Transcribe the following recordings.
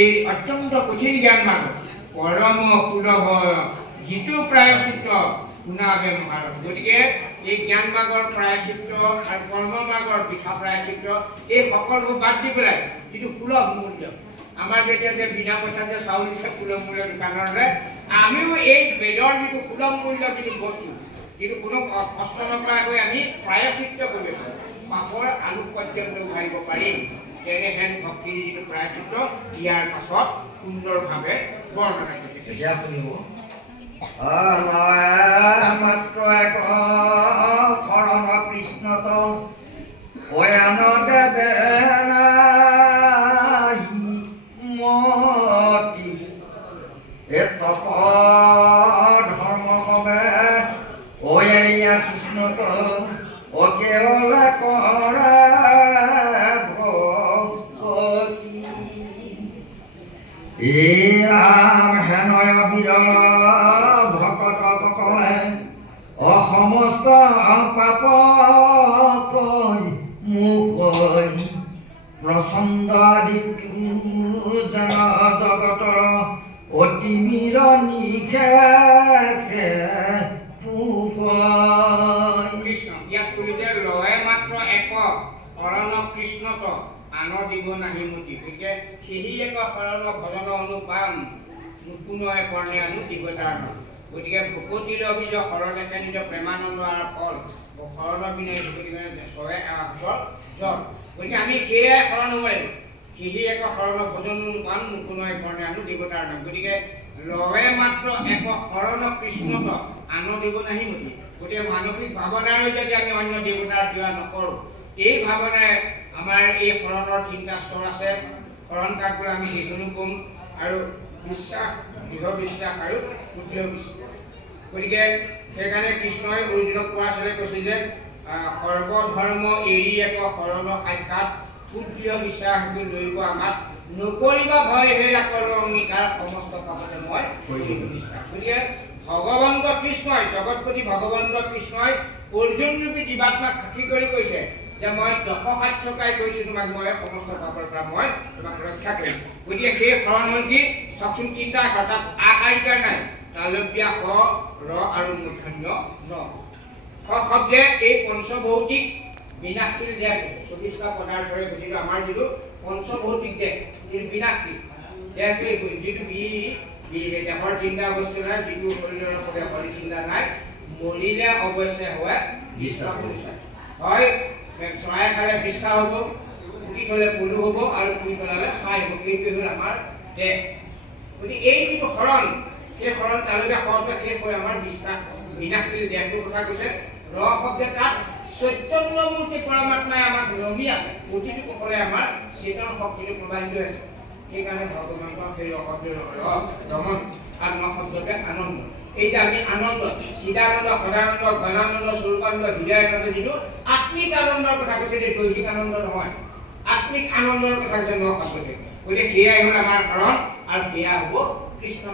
এই অত্যন্ত কঠিন জ্ঞান মাৰ্গ পৰম সুলভ যিটো প্ৰায়চিত্ৰ শুনাবে মহাৰথ। গতিকে এই জ্ঞান মাৰ্গৰ প্ৰায়চিত্ৰ আৰু কৰ্ম মাৰ্গৰ পিঠা প্ৰায়চিত্ৰ এই সকলোবোৰ বাদ দি পেলাই যিটো সুলভ মূল্য, আমাৰ যেতিয়া যে বিনা পইচা যে চাউল দিছে সুলভ মূল্য দোকানৰে, আমিও এই বেদৰ যিটো সুলভ মূল্য যিটো বস্তু, যিটো কোনো কষ্ট নকৰাকৈ আমি প্ৰায়চিত্ৰ কৰিব পাৰোঁ, পাপৰ আলু পৰ্যন্ত উঘাৰিব পাৰিম, তেনেহেন ভক্তিৰ যিটো প্ৰায়চিত্ৰ ইয়াৰ পাছত সুন্দৰভাৱে বৰ্ণনা কৰিছে। এতিয়া শুনিব মাত্ৰ এক শৰণ কৃষ্ণত অয়ান দেৱে মতি তপ ধৰ্ম কবে অয়া কৃষ্ণত অকেৱল কৰে ভক্তি ৰাম হেনয় বিৰল ভকত সকলে অসমস্ত পাপ মুখ প্ৰচণ্ড জন জগতৰ অতি মীৰ নিখে কৃষ্ণ ইয়াত কলিতে লয়ে মাত্ৰ এক শৰণ কৃষ্ণত আনৰ দিব নাহি মতি। গতিকে সেহি এক শৰণ ভজন অনুপাম পুনয় কৰ্ণে আনো দিৱতাৰ ন। গতিকে ভকতিৰ অভিযোগ শৰণ একে নিজ প্ৰেমানন্দ আৰু ফল শৰণৰ বিনে ভকতি চৰে জল। গতিকে আমি সেয়াই শৰণ হ'ব লাগিব, সেহি এক শৰণ ভজন অনুপাম পুনয় কৰ্ণে আনো দিৱতাৰ ন। গতিকে লয়ে মাত্ৰ এক শৰণ কৃষ্ণত আনৰ দিব নাহি মতি। গতিকে মানসিক ভাৱনাৰে যদি আমি অন্য দেৱতাৰ সেৱা নকৰোঁ, এই ভাৱনাৰে আমাৰ এই শৰণৰ তিনিটা স্তৰ আছে। শৰণ কাকবোৰ আমি যিকোনো কম আৰু বিশ্বাস, দৃঢ় বিশ্বাস আৰু দৃঢ় বিশ্বাস। গতিকে সেইকাৰণে কৃষ্ণই অৰ্জুনক কোৱা আছিলে, কৈছিল যে সৰ্বধৰ্ম এৰি এক শৰণ সাক্ষাৎ দৃঢ় বিশ্বাস লৈব আমাক নকৰিবা ভয় হে কৰ্ম অংগীকাৰ সমস্ত পাপতে মই কৰিব বিশ্বাস। গতিকে ভগৱন্ত কৃষ্ণই জগতপতি ভগৱন্ত কৃষ্ণই অৰ্জুন ৰূপী জীৱাত্মাক সাক্ষী কৰি কৈছে যে মই দশসাধ্যকাই কৈছোঁ তোমাক মই সমস্ত পাপৰ পৰা মই তোমাক ৰক্ষা কৰিম। গতিকে সেই শৰণ হ'ল কি চকচোন তিনিটা আখৰ, তাত আকাৰিকাৰ নাই, তালব্যা স ৰ আৰু মূৰ্ধন্য ন। স শব্দে এই পঞ্চভৌতিক বিনাশশীল দেহ 24টা পদাৰ্থৰে গঠিত আমাৰ যিটো পঞ্চভৌতিক দেহ, যিটো বিনাশশীল দেহটোৱে যিটো দেহৰ চিন্তা বস্তু নাই, যিটো শৰীৰৰ দেহৰ চিন্তা নাই, মৰিলে অৱশ্যে হয় বিশ্বাস হয়। চৰাই খালে বিষ্ঠা হ'ব, পুতি থ'লে পলু হ'ব আৰু পুতি পেলালে খাই হ'ব। এইটোৱে হ'ল আমাৰ দেহ। গতিকে এই যিটো শৰণ, সেই শৰণ তালুকে শব্দে শেষ হৈ আমাৰ বিশ্বাস বিনাশশীল দেহটোৰ কথা কৈছে। ৰ শব্দে তাত চৈতন্য মূৰ্তি পৰমাত্মাই আমাক ৰমি আছে, প্ৰতিটো কোষৰে আমাৰ চেতন শক্তিটো প্ৰবাহিত হৈছে। সেইকাৰণে ভগৱানৰ সেই শব্দৰ ৰমন আৰু ন শব্দতে আনন্দ। এই যে আমি আনন্দ, চিদানন্দ, সদানন্দ, ঘনানন্দ, স্বৰূপানন্দ, হৃদয়ানন্দ, যিটো আত্মিক আনন্দৰ কথা কৈছে, যে দৈহিক আনন্দ নহয়, আত্মিক আনন্দৰ কথা কৈছে ন শব্দতে। গতিকে সেয়াই হ'ল আমাৰ শৰণ আৰু সেয়া হ'ব কৃষ্ণ।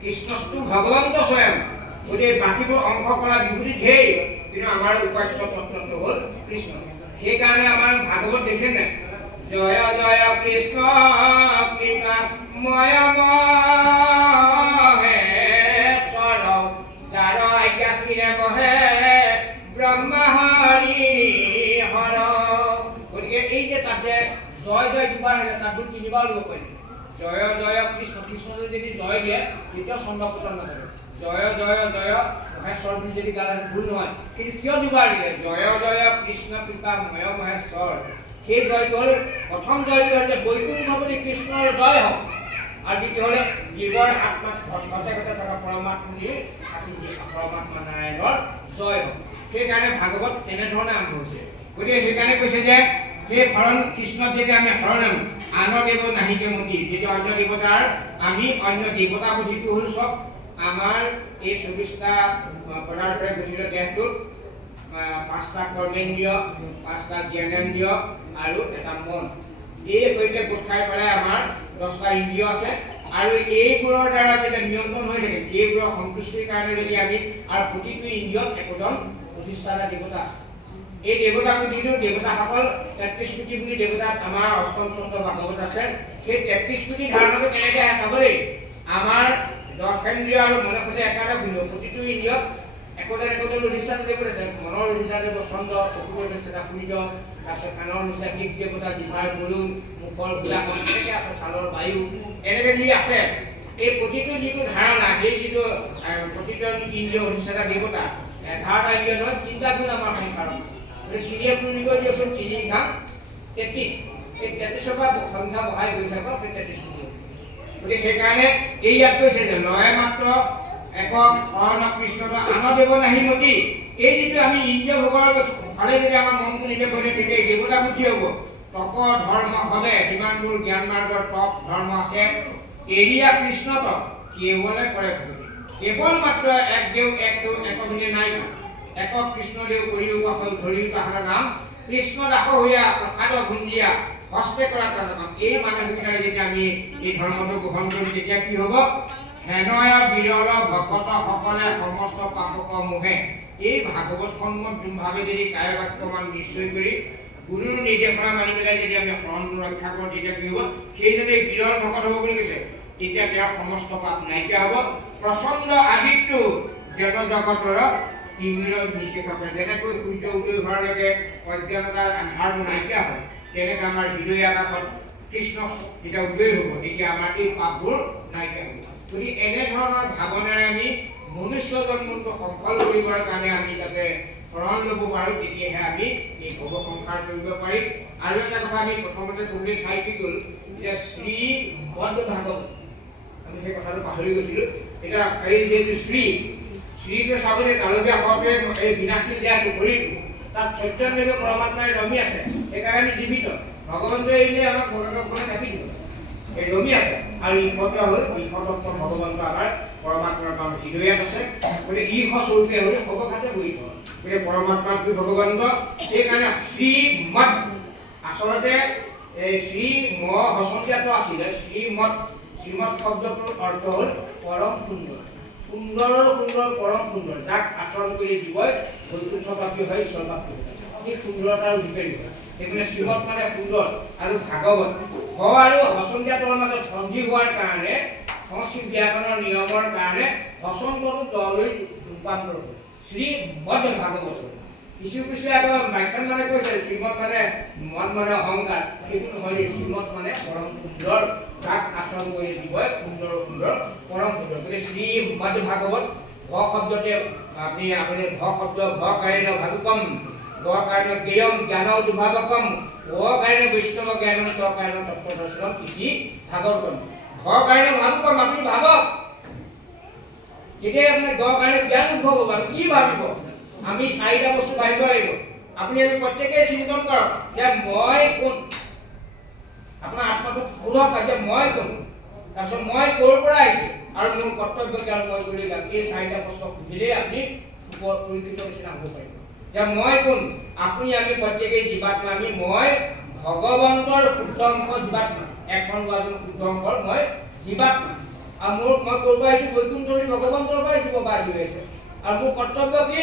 কৃষ্ণটো ভগৱন্ত স্বয়ং। গতিকে বাকীবোৰ অংশ কৰা বিভূতি ধেৰ, কিন্তু আমাৰ উপাস্য তত্ত্বটো হ'ল কৃষ্ণ। সেইকাৰণে আমাৰ ভাগৱত দিছে নাই, জয় জয় কৃষ্ণ কৃপা ময় বহে ব্ৰহ্মা হৰি হৰ। গতিকে এই যে তাতে জয় জয় দুবাৰ আছে, তাত তিনিবাৰ ল'ব পাৰি। জয় জয় কৃষ্ণ, কৃষ্ণটো যদি জয় দিয়ে তেতিয়াও ছন্দপতন নকৰে। জয় জয় জয় মহেশ্বৰ বুলি যদি গালে ভুল নহয়, কিন্তু কিয় দুবাৰ দিলে জয় জয় কৃষ্ণ কৃপা ময় মহেশ্বৰ। সেই জয়টো হ'ল প্ৰথম জয়টো হ'ল যে বৈকুণ্ঠপতি কৃষ্ণৰ জয় হওক, আৰু দ্বিতীয় হ'লে জীৱৰ আত্মাত ঘটে ঘটে থকা পৰমাত্মা নাৰায়ণৰ জয় হওক। সেইকাৰণে ভাগৱত তেনেধৰণে আৰম্ভ হৈছে। গতিকে সেইকাৰণে কৈছে যে সেই শৰণ কৃষ্ণত যদি আমি শৰণ আনো, আনৰ দেৱ নাহিকে মতি, যদি অন্য দেৱতাৰ আমি অন্য দেৱতা বুদ্ধিটো হ'ল চব আমাৰ এই 24টা পদাৰ্থৰে গঠিত দেহটোত 5টা কৰ্মেন্দ্ৰিয়, 5টা জ্ঞানেন্দ্ৰিয় আৰু এটা মন, এই সৈতে গোট খাই পেলাই আমাৰ 10টা ইন্দ্ৰিয় আছে। আৰু এইবোৰৰ দ্বাৰা যেতিয়া নিয়ন্ত্ৰণ হৈ থাকে, এইবোৰৰ সন্তুষ্টিৰ কাৰণে যদি আমি আৰু প্ৰতিটো ইন্দ্ৰিয়ত একোজন প্ৰতিষ্ঠাতা দেৱতা আছে। এই দেৱতা প্ৰতিটো দেৱতাসকল 33 কোটি বুলি দেৱতাত আমাৰ অষ্টম চন্দ্ৰ ভাগৱত আছে। সেই 33 কোটি ধাৰণাটো কেনেকৈ আহে চাব দেই। আমাৰ দৰ্শনেন্দ্ৰিয় আৰু মনে সৈতে একাটা ভিন্ন প্ৰতিটো ইন্দ্ৰিয়ক একোজন অধিষ্ঠান দিব আছে। মনৰ অধিষ্ঠান দিব ছন্দ, চকুৰ অধিষ্ঠান সূৰ্য, তাৰপিছত কাণৰ অধিষ্ঠান দিক দেৱতা, জিভাৰ বলুন, মুখৰ গোলাকৰণ, এনেকৈ আছে ছালৰ বায়ু, এনেকৈ যি আছে। এই প্ৰতিটো যিটো ধাৰণা, সেই যিটো প্ৰতিটো ইন্দ্ৰিয় অধিষ্ঠান দেৱতা 11টা ইন্দ্ৰিয় নহয়, 3টা গুণ আমাৰ সংসাৰ। চিৰিয়ে বুলি কৈ দিয়কচোন, 3 ঘাম 33, এই 33ৰ পৰা সংখ্যা বঢ়াই গৈ থাকক, 33 গতিকে সেইকাৰণে এই ইয়াত কৈছে যে লয়ে মাত্ৰ একক শৰণ কৃষ্ণ আন দেৱ নাহি মতি। এই যিটো আমি ইন্দ্ৰিয় ভোগৰ ফালে যদি আমাৰ মনটো নিৱেশ কৰে, তেতিয়া দেৱতা বুদ্ধি হ'ব। তপ ধৰ্ম হ'লে যিমানবোৰ জ্ঞান মাৰ্গৰ তপ ধৰ্ম আছে, এৰিয়া কৃষ্ণত কেৱলে কৰে ভক্তি। কেৱল মাত্ৰ এক দেৱ এক একবিধে নাই, একক কৃষ্ণদেৱ কৰিব ধৰিও তাহাৰ নাম, কৃষ্ণ দাস হৈয়া প্ৰসাদ ভুঞ্জিয়া হস্তে কৰা তাৰ নাম। এই মানসিকতাৰে যেতিয়া আমি এই ধৰ্মটো গ্ৰহণ কৰিম, তেতিয়া কি হ'ব? হেনয়া বিৰল ভকত সকলে সমস্ত পাপক মোহে। এই ভাগৱত সম্মতভাৱে যদি কায় বাক্যমান নিশ্চয় কৰি গুৰুৰ নিৰ্দেশনা মানি পেলাই যদি আমি শৰণটো ৰক্ষা কৰোঁ, তেতিয়া কি হ'ব? সেইজনে বিৰল ভকত হ'ব বুলি কৈছে। তেতিয়া তেওঁৰ সমস্ত পাপ নাইকিয়া হ'ব। প্ৰচণ্ড আদিত্যু জন জগতৰ তিমিৰ নিষেধ কৰে। যেনেকৈ সূৰ্য উদয় হোৱালৈকে অজ্ঞানতাৰ আন্ধাৰ নাইকিয়া হয়, তেনেকৈ আমাৰ হৃদয় আকাশত কৃষ্ণ যেতিয়া উদয় হ'ব, তেতিয়া আমাৰ এই পাপবোৰ নাইকিয়া হ'ব। গতিকে এনেধৰণৰ ভাৱনাৰে আমি মনুষ্য জন্মটো সফল কৰিবৰ কাৰণে আমি যাতে শৰণ ল'ব পাৰোঁ, তেতিয়াহে আমি এই ভৱ সংসাৰ কৰিব পাৰিম। আৰু এটা কথা আমি প্ৰথমতে ক'বলৈ ঠাই কি গ'ল যে শ্ৰীমদ ভাগৱত, আমি সেই কথাটো পাহৰি গৈছিলোঁ। এতিয়া এই যিহেতু শ্ৰীটো চাবলৈ তালুকীয়া হওঁতে এই বিনাশী দিয়াটো কৰিলোঁ, তাত চৈতন্য পৰমাত্মাই ৰমি আছে। সেইকাৰণে আমি জীৱিত। ভগৱন্তই এৰিলে আমাক ভগৱানক কাটি দিব, এই ৰমি আছে। আৰু ঈশত হ'ল ঈশতত্ব ভগৱন্ত আমাৰ পৰমাত্মাৰ হৃদয়াত আছে। গতিকে ঈশ স্বৰূপে হ'লে সবখাতে বহি থয়। গতিকে পৰমাত্মাটো ভগৱন্ত। সেইকাৰণে শ্ৰীমদ, আচলতে এই শ্ৰী ম হচন্দিয়াটো আছিলে শ্ৰীমদ। শ্ৰীমদ শব্দটোৰ অৰ্থ হ'ল পৰম সুন্দৰ। সুন্দৰৰ সুন্দৰ, পৰম সুন্দৰ, যাক আচৰণ কৰি জীৱই বৈকুণ্ঠপ্ৰাপ্তি হয়, ঈশ্বৰপ্ৰাপ্তি হয়। এই সুন্দৰতাৰ বিপৰীত সেইকাৰণে শ্ৰীমদ মানে সুন্দৰ। আৰু ভাগৱত হ আৰু হচন্দিয়াটোৰ মাজত সন্ধি হোৱাৰ কাৰণে সংস্কৃত ব্যাকৰণৰ নিয়মৰ কাৰণে হচন্তটো দলৈ ৰূপান্তৰ হয়, শ্ৰীমদ ভাগৱত। কিছু আকৌ ব্যাখ্যান মানে কৈছে শ্ৰীমদ মানে মদ মানে অহংকাৰ, সেইটো নহয়। শ্ৰীমদ মানে পৰম সুন্দৰ, যাক আচৰণ কৰি জীৱই সুন্দৰ সুন্দৰ, পৰম সুন্দৰ। গতিকে শ্ৰীমদ ভাগৱত ভ শব্দতে আপুনি ভ শব্দ ভ কাৰণে ভাগকম, গ কাৰণে জ্ঞেয়ম জ্ঞান দুভাগকম, অ কাৰণে বৈষ্ণৱ জ্ঞান, ত কাৰণে তত্ত্বদৰ্শনম ইতি ভাগৱতম। ভ কাৰণে ভাগকম, আপুনি ভাবক। তেতিয়া আপোনাৰ গ কাৰণে জ্ঞান উদ্ভৱ হ'ব। আৰু কি ভাবিব? আমি 4টা বস্তু ভাবিব লাগিব। আপুনি আমি প্ৰত্যেকেই চিন্তন কৰক যে মই কোন। আপোনাৰ আত্মাটো সোধক যে মই কোন, তাৰপিছত মই ক'ৰ পৰা আহিছোঁ আৰু মোৰ কৰ্তব্য জ্ঞান মই কৰি যাম। এই 4টা প্ৰশ্ন সুধিলেই আপুনি পৰিচিত নিচিনা হ'ব পাৰিব যে মই কোন। আপুনি আমি প্ৰত্যেকেই জীৱাত্মা। আমি মই ভগৱন্তৰ শুদ্ধ অংশ জীৱাত্মা, এখন বাজন শুদ্ধ অংশৰ মই জীৱাত্মা। আৰু মই ক'ৰ পৰা আহিছোঁ? বৈকুণ্ঠৰ ভগৱন্তৰ পৰা জীৱ বা আহি আহিছোঁ। আৰু মোৰ কৰ্তব্য কি?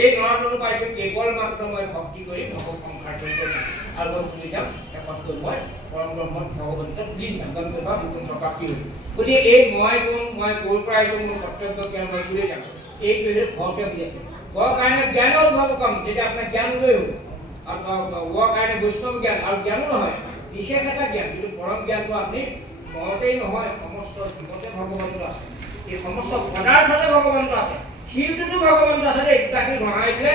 এই নৰাতনো পাইছোঁ, কেৱল মাত্ৰ মই ভক্তি কৰি ভৱ সংসাৰ কৰিব যাম। আৰু মই ভুলি যাম একতকৈ মই পৰম ব্ৰহ্মত ভগৱন্তক লীন যাম, বা বৈকুণ্ঠ প্ৰাপ্তি হৈ। গতিকে এই মই কোন, মই ক'ৰ পৰা আহিছোঁ, মোৰ কৰ্তব্য জ্ঞান মই ভুলি যাম। এইটোৱে ভকে বুজাইছে। গ কাৰণে জ্ঞান উদ্ভৱ কম, যেতিয়া আপোনাৰ জ্ঞান লৈ হ'ব। আৰু গ কাৰণে বৈষ্ণৱ জ্ঞান, আৰু জ্ঞানো নহয়, বিশেষ এটা জ্ঞান, কিন্তু পৰম জ্ঞানটো আপুনি মনতেই নহয়, সমস্ত জীৱতে ভগৱন্ত আছে। এই সমস্ত পদাৰ্থতে ভগৱন্ত আছে। শিলটোতো ভগৱন্ত আছে দেই। দুটাকে ঘঁহাই দিলে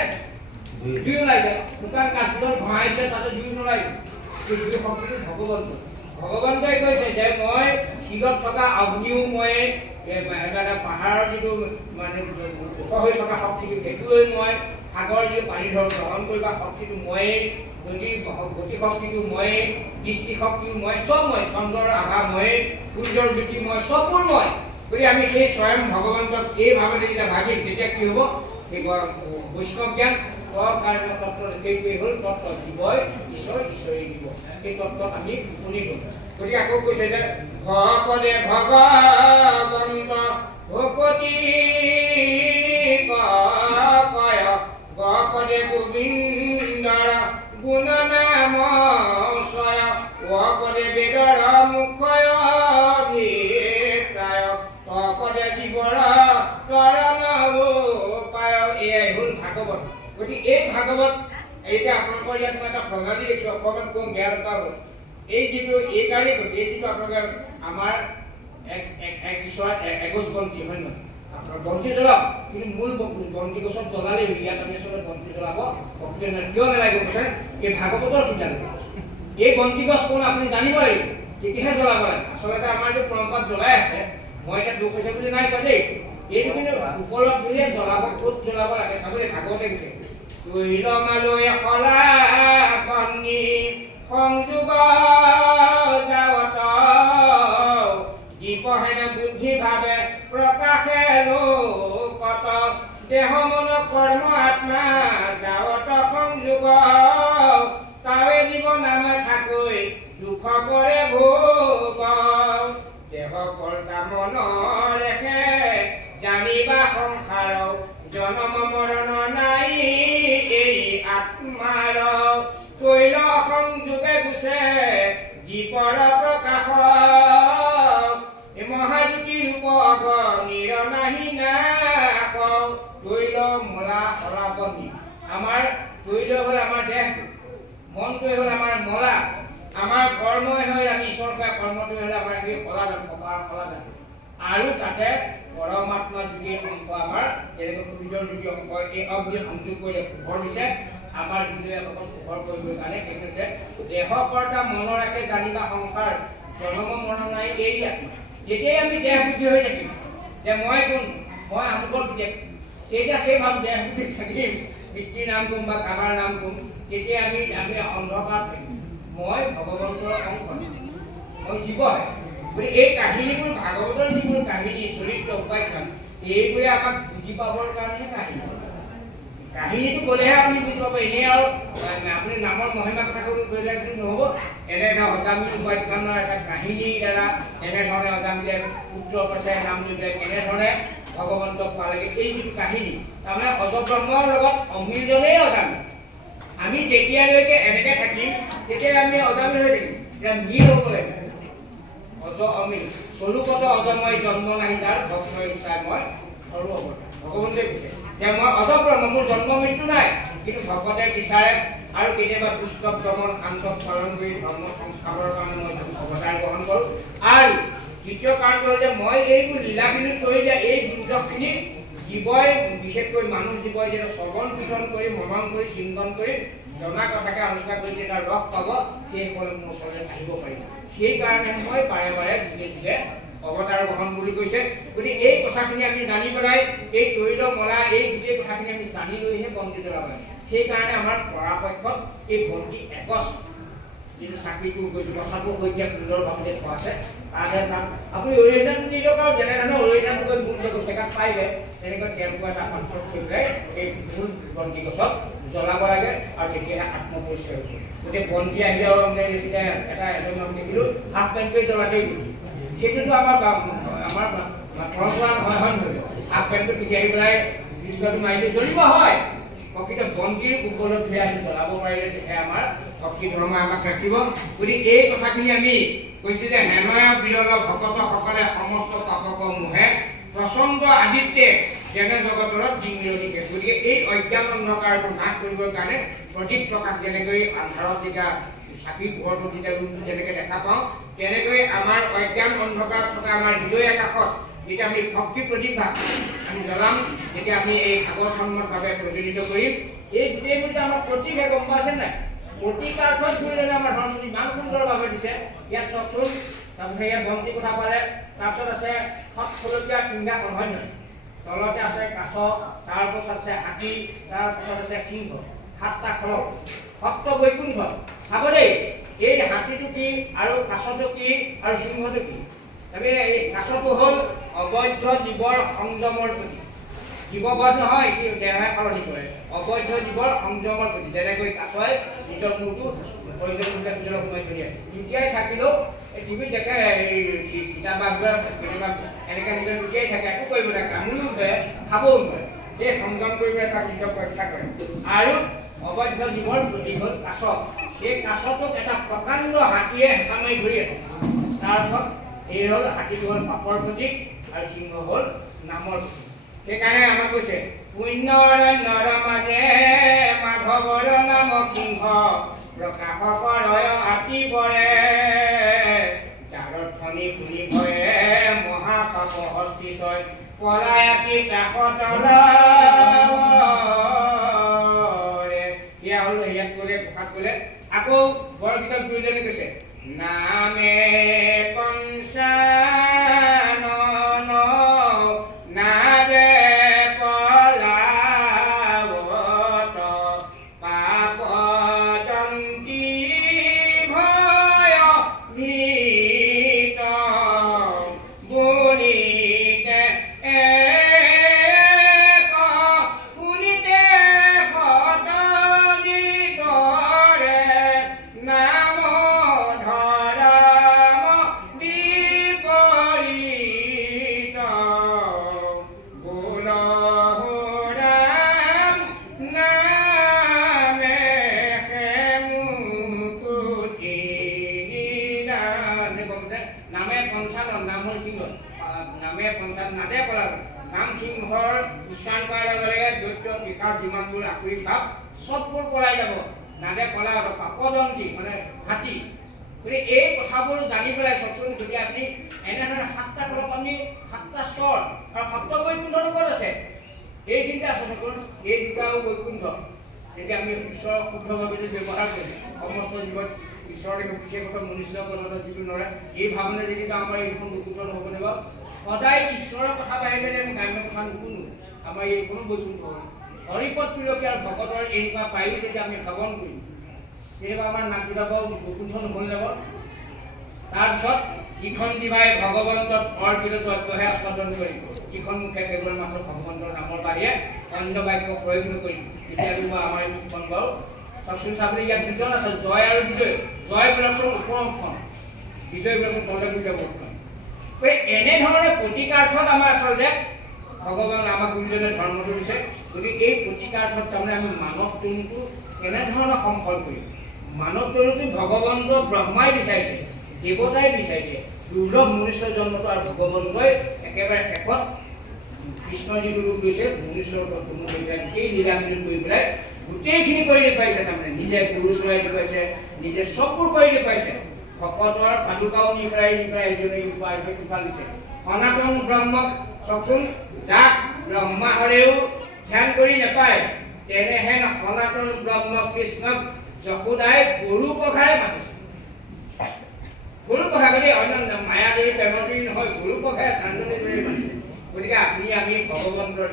জুই ওলাই যায়, শুকান কাঠটোত ঘঁহাই দিলে তাতে জুই নোলাই। এই জুই শক্তিটো ভগৱন্ত। ভগৱন্তই কৈছে যে মই শিলত থকা অগ্নিও মই, পাহাৰৰ যিটো মানে ওখ হৈ থকা শক্তিটো সেইটো লৈ মই, সাগৰ যিটো পানী গ্ৰহণ কৰিব শক্তিটো ময়েই, গতি শক্তিটো ময়েই, দৃষ্টি শক্তিও মই, চব মই, চন্দ্ৰৰ আভা ময়েই, সূৰ্যৰ জ্যোতি মই, চববোৰ মই। গতিকে আমি সেই স্বয়ং ভগৱন্তক এই ভাৱতে যেতিয়া ভাবিম, তেতিয়া কি হ'ব? সেই বৈষ্ণৱ জ্ঞান কাৰণে তত্ত্ব সেইটোৱে হ'ল তত্ত্ব জীৱই ঈশ্বৰ, ঈশ্বৰেই জীৱ। সেই তত্ত্বত আমি শুনি গ'ল। গতিকে আকৌ কৈছে যে ভকতে ভগৱন্ত ভকতি কয়, গপদে গোবিন্দৰ গুণ নাম ছয়, গপদে বেদৰ মুখয় অভিপ্ৰায় তপদে জীৱৰ তৰণ উপায়। এয়াই হ'ল ভাগৱত। গতিকে এই ভাগৱত এতিয়া আপোনালোকৰ ইয়াত মই এটা প্ৰণালী দেখিছোঁ, অকণমান কম বেয়া লগা হ'ল। এই যিটো এই কাৰণে এই যিটো আপোনালোকে আমাৰ এগছ বন্তি হয় নহয়, আপোনাৰ বন্তি জ্বলাওক, কিন্তু মূল বন্তি গছত জ্বলালে ইয়াত আমি চবে বন্তি জ্বলাব কিয় নালাগিব কৈছে এই ভাগৱতৰ কিতাপ। এই বন্তি গছ কোন আপুনি জানিব লাগিব, তেতিয়াহে জ্বলাব লাগে। আচলতে আমাৰ এইটো পৰম্পৰাত জ্বলাই আছে, মই এতিয়া দুখ হৈছে বুলি নাই কোৱা দেই। এইটো কিন্তু ওপৰত বুলিয়ে জ্বলাব, ক'ত জ্বলাব লাগে চাবলৈ ভাগৱতে কৈছে। তুইলমালৈ কলা বন্নি সংযোগ যাৱত দীপহেন বুদ্ধি ভাৱে প্ৰকাশে লোকত দেহ মন কৰ্ম আত্মা যাৱত সংযোগ তাৱে জীৱ নাম ঠাকৈ দুখ কৰে ভোগ দেহ কৰ্তা মন ৰেখে জানিবা সংসাৰ জনম মৰণ নাই এই আত্মাৰ তৈল সংযোগে গুছে দীপৰ প্ৰকাশ মহাজ্যোতি ৰূপ নিৰ নাহি নাক। তৈল মলা শলাবনী, আমাৰ তৈল হ'ল আমাৰ দেহটো, মনটোৱে হ'ল আমাৰ মলা, আমাৰ কৰ্মই হ'ল আমি ঈশ্বৰ কৰা কৰ্মটোৱে হ'ল আমাৰ সেই শলাদান শলাদান। আৰু তাতে পৰমাত্মা যোগীৰ অংশ আমাৰ যেনেকৈ সূৰ্যৰ যোগী অংশ এই অগ্নি সংযোগ কৰি পোহৰ দিছে আমাৰ যোগীয়ে অকল পোহৰ কৰিবৰ কাৰণে। সেইটো যে দেহ কৰ্তা মন ৰাখে জানিবা সংসাৰ জনম মৰণ নাই এই আত্মা। যেতিয়াই আমি দেহ বুদ্ধি হৈ থাকিম যে মই কোন, মই আমুকৰ পিতেক, তেতিয়া সেই ভাৱ দেহ বুদ্ধি থাকিম, পিতৃৰ নাম কোন বা কাবাৰ নাম কোন, তেতিয়া আমি অন্ধকাৰ থাকিম। মই ভগৱন্তৰ অংশ, মই জীৱহে। গতিকে এই কাহিনীবোৰ ভাগৱতৰ যিবোৰ কাহিনী চৰিত্ৰ উপাখ্যান এইবোৰে আমাক বুজি পাবৰ কাৰণেহে কাহিনী। কাহিনীটো গ'লেহে আপুনি বুজি পাব। এনেই আৰু আপুনি নামৰ মহিমা কথা কৰিলে নহ'ব। এনেধৰণৰ অজামিল উপাখ্যানৰ এটা কাহিনীৰ দ্বাৰা এনেধৰণে অজামিলে পুত্ৰ পথাই নাম লৈ পেলাই কেনেধৰণে ভগৱন্তক পালেগৈ, এই যিটো কাহিনী তাৰমানে অজব্ৰহ্মৰ লগত অমিলজনেই অজামিল। আমি যেতিয়ালৈকে এনেকৈ থাকিম তেতিয়া আমি অজামিল হৈ থাকিম। এতিয়া মিল হ'ব লাগিব, অজ অমিল স্বৰূপত অজময় জন্ম নাহি তাৰ ভক্তৰ ইচ্ছাই মই সৰু অৱতাৰ। ভগৱন্তে কৈছে যে মই অজব্ৰহ্ম, মোৰ জন্ম মৃত্যু নাই, কিন্তু ভগৱতে বিচাৰে আৰু কেতিয়াবা দুষ্টক দমন শান্তক স্মৰণ কৰি ধৰ্ম সংস্কাৰৰ কাৰণে মই অৱতাৰ গ্ৰহণ কৰোঁ। আৰু দ্বিতীয় কাৰণটো হ'ল যে মই এইবোৰ লীলাখিনি কৰি দিয়া এই দুৰ্যোগখিনি জীৱই বিশেষকৈ মানুহ জীৱই যেতিয়া শ্ৰৱণ কীৰ্তন কৰি মনন কৰি চিন্তন কৰি জনা কথাকে আলোচনা কৰি যেতিয়া ৰস পাব সেইসকলে মোৰ ওচৰলৈ আহিব পাৰিব। সেইকাৰণে মই বাৰে বাৰে যুগে যুগে অৱতাৰ গ্ৰহণ বুলি কৈছে। গতিকে এই কথাখিনি আমি জানি পেলাই এই তৈল মলা এই গোটেই কথাখিনি আমি জানি লৈহে বন্তি জ্বলাব লাগে। সেইকাৰণে আমাৰ পৰাপক্ষত এই বন্তি এগছ যিটো চাকিটো গছাটো সৈতে সুন্দৰভাৱে থোৱা আছে তাতে তাত আপুনি অৰিজিনেল দি দিয়ক আৰু যেনেধৰণে অৰিজিনেল গৈ মূল জেগাত পাইগৈ তেনেকৈ তেওঁলোকৰ এটা পাত্ৰত থৈ পেলাই এই মূল বন্তি গছত জ্বলাব লাগে আৰু তেতিয়াহে আত্মপৰিচয় হ'ব। গতিকে বন্তি আহিলে আৰু যেতিয়া এজন আমি দেখিলোঁ হাফ পেণ্ট কৰি জ্বলাতেই সেইটোতো আমাৰ পৰম্পৰা নহয়, হয় নহয়? হাফ পেণ্টটো পিন্ধি আহি পেলাই বিষ্ণুটো মাৰিলে জ্বলিব হয়। প্ৰকৃত বন্তিৰ উপলব্ধি আমি জ্বলাব পাৰিলে তেতিয়াহে আমাৰ ভক্তি ধৰ্মই আমাক ৰাখিব। গতিকে এই কথাখিনি আমি কৈছোঁ যে হেনয় বিৰল ভকতসকলে সমস্ত পাপক মোহে প্ৰচণ্ড আদিত্যে যেনে জগতৰ ডিঙিৰনিকে। গতিকে এই অজ্ঞান অন্ধকাৰটো নাশ কৰিবৰ কাৰণে প্ৰদীপ প্ৰকাশ যেনেকৈ আন্ধাৰত যেতিয়া চাকি পোহৰটো যেতিয়া ৰূপটো যেনেকৈ দেখা পাওঁ তেনেকৈ আমাৰ অজ্ঞান অন্ধকাৰ থকা আমাৰ হৃদয় আকাশত যেতিয়া আমি ভক্তি প্ৰতিভা আমি জ্বলাম, তেতিয়া আমি এই ভাগৱতসন্মতভাৱে প্ৰজ্বলিত কৰিম। এই গোটেইবোৰ যে আমাৰ প্ৰতিভা গম পাইছে নাই? প্ৰতিকাৰ্থত কৰিলে আমাৰ ধৰ্ম ইমান সুন্দৰভাৱে দিছে। ইয়াত চাওকচোন, তাৰপিছত ইয়াত বন্তি কথা পালে, তাৰপিছত আছে সৎফলকীয়া সিংহাসন, হয় নহয়? তলতে আছে কাছ, তাৰপাছত আছে হাতী, তাৰপাছত আছে সিংহ, 7টা খলক, সপ্ত বৈকুণ্ঠ। চাব দেই, এই হাতীটো কি আৰু কাছটো কি আৰু সিংহটো কি? তাৰমানে এই কাছটো হ'ল অবৈধ জীৱৰ সংযমৰ প্ৰতীক। জীৱবধ নহয়, কি দেহে সলনি কৰে, অবৈধ জীৱৰ সংযমৰ প্ৰতীক। যেনেকৈ কাছই নিজৰ মূৰটো প্ৰয়োজনীয় ভিতৰত সোমাই থৈ দিয়ে। লুটিয়াই থাকিলেও টিভিত দেখে এই চিতাবাঘ কেতিয়াবা এনেকৈ নিজৰ লুটিয়াই থাকে, একো কৰিব লাগে, কামুৰিও ধৰে, খাবও নোৱাৰে। এই সংযম কৰিব এটা নিজৰ পৰীক্ষা কৰে। আৰু অবৈধ জীৱৰ প্ৰতীক হ'ল কাছ। সেই কাছটোক এটা প্ৰকাণ্ড হাতীয়ে হেঁচা মাৰি ধৰি আছে। তাৰ এই হ'ল হাতীটো হ'ল পাপৰ প্ৰতীক আৰু সিংহ হ'ল নামৰ প্ৰতীক। সেইকাৰণে আমাক কৈছে পুণ্য অৰণ্যৰ মাজে মাধৱৰ নাম সিংহ প্ৰকাশ কৰয় আতি বৰে যাৰথনি শুনি ভয়ে মহাপাপ হস্তি ছয় পলাই আতি কাষতৰে। সেয়া হ'ল ইয়াত ক'লে প্ৰকাশ কৰিলে। আকৌ বৰগীতত গুৰুজনে কৈছে নামে পঞ্চানন নাদে পলাৱত পাপ জন্তি ভয় ভীত বুলিতে শুনিতে সতনি কৰে নাম ধৰাম বিপৰীত গুণহুৰাম নামে মুকুতি নিদান। নামে পঞ্চানন নাম হ'ল সিংহ নামে পঞ্চানন নাদে পলাব নাম সিংহৰ উচ্চাৰণ কৰাৰ লগে লগে দৈত্য পিশাচ যিমানবোৰ আকুৰি ভাৱ চববোৰ পলাই যাব। নাদে পলাব পাপদন্তি মানে হাতী। গতিকে এই কথাবোৰ জানি পেলাই চাওকচোন যদি আপুনি এনেধৰণে 7টা কলম আপুনি 7টা স্তৰ আৰু সপ্ত বৈকুণ্ঠটো ক'ত আছে এই তিনিটা আছে চাওকচোন। এই দুটাও বৈকুণ্ঠ যেতিয়া আমি ঈশ্বৰৰ শুদ্ধভাৱে যদি ব্যৱহাৰ কৰোঁ সমস্ত জীৱন ঈশ্বৰে বিশেষকৈ মনুষ্য গণত যিটো নৰে এই ভাৱনা যদি আমাৰ এইখন বৈকুণ্ঠ নহ'ব লাগিব। সদায় ঈশ্বৰৰ কথা বাহিৰে আমি গ্ৰাম্য কথা নুশুনো আমাৰ এইখনো বৈকুণ্ঠ হ'ব। হৰিপদ তুলসী আৰু ভকতৰ এনেকুৱা পায়ো যদি আমি সেৱন কৰিম কেতিয়াবা আমাৰ নাক বিলাব বৈকুণ্ঠ নহ'ল যাব। তাৰপিছত ইখন জিভাই ভগৱন্তক অৰ্পিত তত্ত্বহে আস্বাদন কৰিব ইখন মুখে কেৱল মাত্ৰ ভগৱন্তৰ নামৰ বাহিৰে অন্য বাক্য প্ৰয়োগ নকৰিম। তেতিয়া আমাৰ এইখন বাৰু চাওকচোন চাবলৈ ইয়াত দুজন আছে জয় আৰু বিজয়। জয় বিলাকচোন ওপৰ অংশখন বিজয় বিলাকচোন তলে বিজয় বৰ্তমান। এনেধৰণে প্ৰতিকাৰ্থত আমাৰ আচলতে ভগৱান আমাক গুৰুজনে ধৰ্মটো দিছে। গতিকে এই প্ৰতিকাৰ্থত তাৰমানে আমি মানৱ তনুটো কেনেধৰণে সম্ফল কৰিম। মানৱ তনুটো ভগৱন্ত ব্ৰহ্মাই বিচাৰিছে দেৱতাই বিচাৰিছে দুৰ্লভ মনুষ্য জন্মটো আৰু ভগৱন্তই একেবাৰে শেষত কৃষ্ণ যিটো ৰূপ লৈছে মনুষ্যৰ তনু লৈ পেলাই গোটেই লীলামিলন কৰি পেলাই গোটেইখিনি কৰি দেখুৱাইছে। তাৰমানে নিজে গৰু চৰাই দেখুৱাইছে নিজে চববোৰ কৰি দেখুৱাইছে। ভকতৰ পাদুকাও নি পেলাই ইজনে ইফাল দিছে। সনাতন ব্ৰহ্মক চাওকচোন যাক ব্ৰহ্মাহৰেও ধ্যান কৰি নাপায় তেনেহেন সনাতন ব্ৰহ্ম কৃষ্ণক যশোদাই গৰু পঘাৰে মাতিছে। গৰু পঘা গতিকে অন্য মায়াদেৱী প্ৰেমদেৱী নহয় গৰু পঘাৰে চান্দনী ধৰি মাতিছে। গতিকে আপুনি আমি ভগৱন্তৰ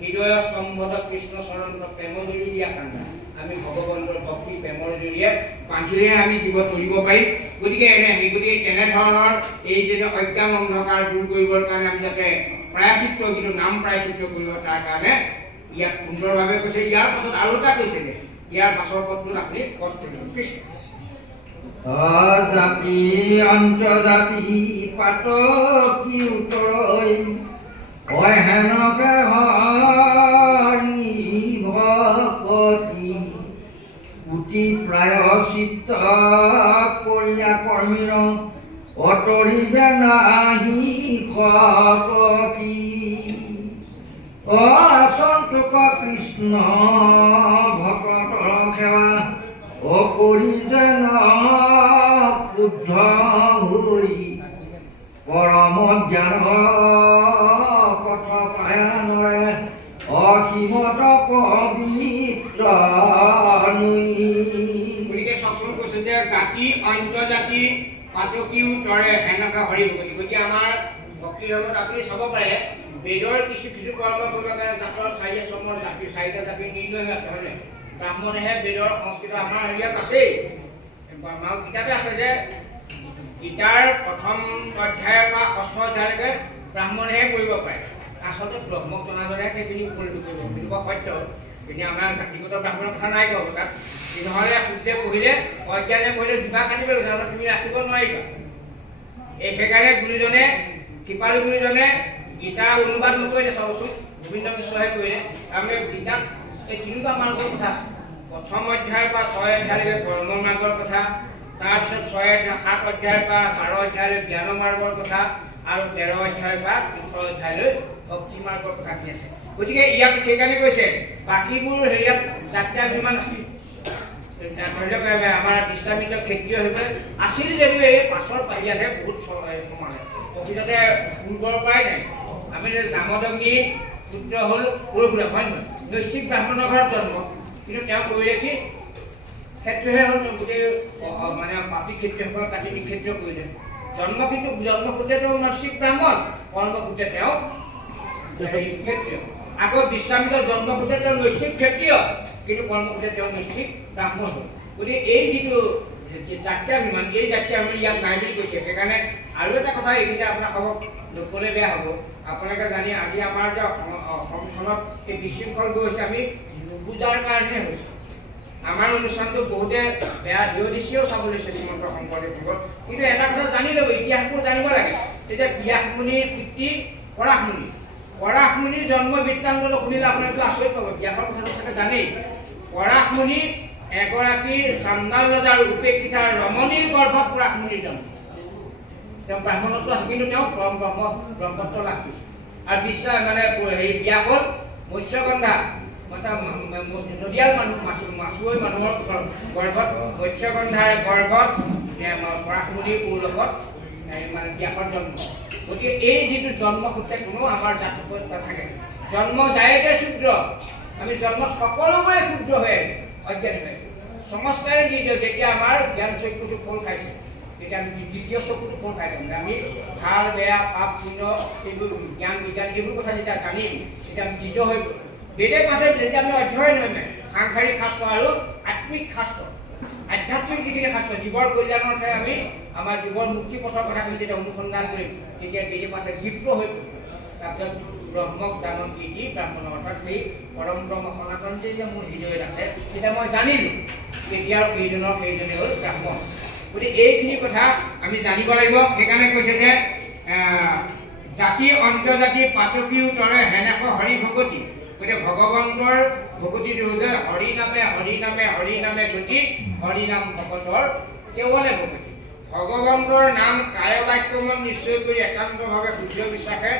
হৃদয় স্তম্ভত কৃষ্ণ চৰণত প্ৰেম জড়ি দিয়া কান্দা আমি ভগৱন্তৰ ভক্তি প্ৰেমৰ জৰিয়ে বান্ধিলেহে আমি জীৱ চলিব পাৰিম। গতিকে গতিকে কেনেধৰণৰ এই যে অজ্ঞান অন্ধকাৰ দূৰ কৰিবৰ কাৰণে আমি যাতে প্ৰায়চিত্ৰ যিটো নাম প্ৰায়চিত্ৰ কৰিব তাৰ কাৰণে ইয়াত সুন্দৰভাৱে কৈছে। ইয়াৰ পাছত আৰু এটা কৈছে যে ইয়াৰ পাছৰ পদটোত আপুনি পদ কৰিব কৃষ্ণ জাতি অন্তজাতি পাতকি উতৰৈ হয় হেনকে হৰি ভকতি কোটি প্ৰায়চিত্ত কৰিয়া কৰ্মীৰ অতৰিবে নাহি শকতি অসন্তোষ কৃষ্ণ ভকতৰ সেৱা অকৰি যেন শুদ্ধ হৈ পৰম জ্ঞান পথ পায়ানৰে অসীমত পবিত্ৰ গতিকে চাওকচোন কৈছে যে জাতি অন্তজাতি পাতকিও তৰে সেনেকে হৰি ভকতি। গতিকে আমাৰ ভক্তি ধৰ্মত আপুনি চাব পাৰে বেদৰ কিছু কৰ্ম কৰিবৰ কাৰণে জাতৰ চাৰিটা চমৰ জাতিৰ চাৰিটা জাতি নিৰ্ণয় হৈ আছে হয়নে। ব্ৰাহ্মণেহে বেদৰ সংস্কৃত আমাৰ হেৰিয়াত আছেই আমাৰ গীতাতে আছে যে গীতাৰ প্ৰথম অধ্যায়ৰ পৰা ষষ্ঠ অধ্যায়লৈকে ব্ৰাহ্মণেহে কৰিব পাৰে। আচলতে ব্ৰহ্মক জনাজনেহে সেইখিনি উপনীত কৰিব তেনেকুৱা সত্য। কিন্তু আমাৰ জাতিগত ব্ৰাহ্মণৰ কথা নাই কওঁ তাত নহ'লে সূৰ্যে পঢ়িলে অজ্ঞানে পঢ়িলে জিভা কাটিব নহ'লে তুমি ৰাখিব নোৱাৰিবা। এই সেইকাৰণে গুৰুজনে কৃপালু গুৰুজনে গীতা অনুবাদ নকৰিলে চাবচোন গোবিন্দ মিশ্ৰহে কৰিলে। তাৰমানে গীতাত এই তিনিটা মাৰ্গৰ কথা প্ৰথম অধ্যায়ৰ পৰা 6 অধ্যায়লৈকে কৰ্ম মাৰ্গৰ কথা তাৰপিছত 7 অধ্যায়ৰ পৰা 12 অধ্যায়লৈ জ্ঞান মাৰ্গৰ কথা আৰু 13 অধ্যায়ৰ পৰা 14 অধ্যায়লৈ ভক্তি মাৰ্গৰ কথা কি আছে। গতিকে ইয়াত সেইকাৰণে কৈছে বাকীবোৰ হেৰিয়াত যাত্ৰাভিমান আছিল। ধৰি লওক আমাৰ বিশ্বামিত্ৰ ক্ষেত্ৰীয় হৈ আছিল যদিও এই পাছৰ ইয়াতহে বহুত সমানে প্ৰকৃততে পূৰ্বৰ পৰাই নাই। আমি দামোদঙ্গী পুত্ৰ হ'ল পৰশুৰাম, হয় নহয়? নৈষ্ঠিক ব্ৰাহ্মণৰ ঘৰত জন্ম, কিন্তু তেওঁ কৰিলে কি ক্ষেত্ৰহে হ'ল গোটেই মানে পাপী ক্ষেত্ৰসকলক কাটি নিক্ষেত্ৰ কৰিলে। জন্মসূত্ৰে তেওঁ নৈষ্ঠিক ব্ৰাহ্মণ, কৰ্মসূত্ৰে তেওঁ ক্ষেত্ৰীয়। আকৌ বিশ্বামিত্ৰ জন্মসূত্ৰে তেওঁ নৈষ্ঠিক ক্ষেত্ৰীয়, কিন্তু কৰ্মসূত্ৰে তেওঁ নৈষ্ঠিক ব্ৰাহ্মণ হ'ল। গতিকে এই যিটো যাত্ৰাভিমান, এই যাত্ৰাভিমান ইয়াত নাই বুলি কৈছে। সেইকাৰণে আৰু এটা কথা এইখিনিতে আপোনালোকক নক'লে বেয়া হ'ব। আপোনালোকে জানি আজি আমাৰ যে অসমখনত এই বিশৃংখল গৈছে, আমি নুবুজাৰ কাৰণেহে হৈছে। আমাৰ অনুষ্ঠানটো বহুতে বেয়া দৃশ্যও চাব লৈছে শ্ৰীমন্ত শংকৰদেৱৰ। কিন্তু এটা কথা জানি ল'ব, ইতিহাসবোৰ জানিব লাগে। তেতিয়া ব্যাসমুনিৰ পিতৃ পৰাশমুনি, পৰাশমুনিৰ জন্ম বৃত্তান্তটো শুনিলে আপোনালোকে আচৰিত পাব। ব্যাসৰ কথাটো চাগে জানেই। পৰাশমুনি এগৰাকী চাণ্ডাল ৰজাৰ উপেক্ষিতা ৰমণীৰ গৰ্ভত পৰাশমুনিৰ জন্ম। তেওঁ ব্ৰাহ্মণত্ব আছে, কিন্তু তেওঁ ব্ৰহ্মত্ব লাভ কৰিছে। আৰু বিশ্বাস মানে হেৰি ব্যাসত মৎস্যগন্ধা নদীয়াল মানুহ মাছুৱৈ মানুহৰ গৰ্ভত মৎস্যগন্ধাৰ গৰ্ভত পৰাশমুনিৰ পৌলভত মানে ব্যাসৰ জন্ম। গতিকে এই যিটো জন্মসূত্ৰে কোনো আমাৰ জাতক নাথাকে। জন্ম দায়তে ক্ষুদ্ৰ, আমি জন্মত সকলোবোৰে ক্ষুদ্ৰ হৈ আহিছোঁ, অজ্ঞানী হৈ। সংস্কাৰে দি দিওঁ যেতিয়া আমাৰ জ্ঞান চক্ষুটো খোল খাইছে, তেতিয়া আমি দ্বিতীয় চকুটো খোল খাই দিওঁ। আমি ভাল বেয়া পাপ পুণ্য এইবোৰ জ্ঞান বিজ্ঞান এইবোৰ কথা যেতিয়া জানিম, তেতিয়া আমি নিজ হৈ পৰিম। বেদে পাঠে যেতিয়া আমি অধ্যয়ন নহয় সাংসাৰিক শাস্ত্ৰ আৰু আত্মিক শাস্ত্ৰ, আধ্যাত্মিক যিখিনি শাস্ত্ৰ জীৱৰ কল্যাণৰ ঠাই আমি আমাৰ জীৱৰ মুক্তি পথৰ কথাখিনি যেতিয়া অনুসন্ধান কৰিম, তেতিয়া বেদে পাঠে বিপ্ৰ হৈ পৰিম। তাৰপিছত ব্ৰহ্মক জানন দি ব্ৰাহ্মণ অৰ্থাৎ সেই পৰম ব্ৰহ্ম সনাতন যে মোৰ হৃদয়ত আছে, তেতিয়া মই জানিলোঁ তেতিয়াৰ সেইজনে হ'ল ব্ৰাহ্মণ। গতিকে এইখিনি কথা আমি জানিব লাগিব। সেইকাৰণে কৈছে যে জাতি অন্তৰ্জাতি পাতকীও তৰে হেনেক হৰি ভগতি। গতিকে ভগৱন্তৰ ভগতিটো হৈছে হৰি নামে গতি, হৰি নাম ভকতৰ কেৱলে ভগতি। ভগৱন্তৰ নাম কায় বাক্যমত নিশ্চয় কৰি একান্তভাৱে শুদ্ধ বিশ্বাসে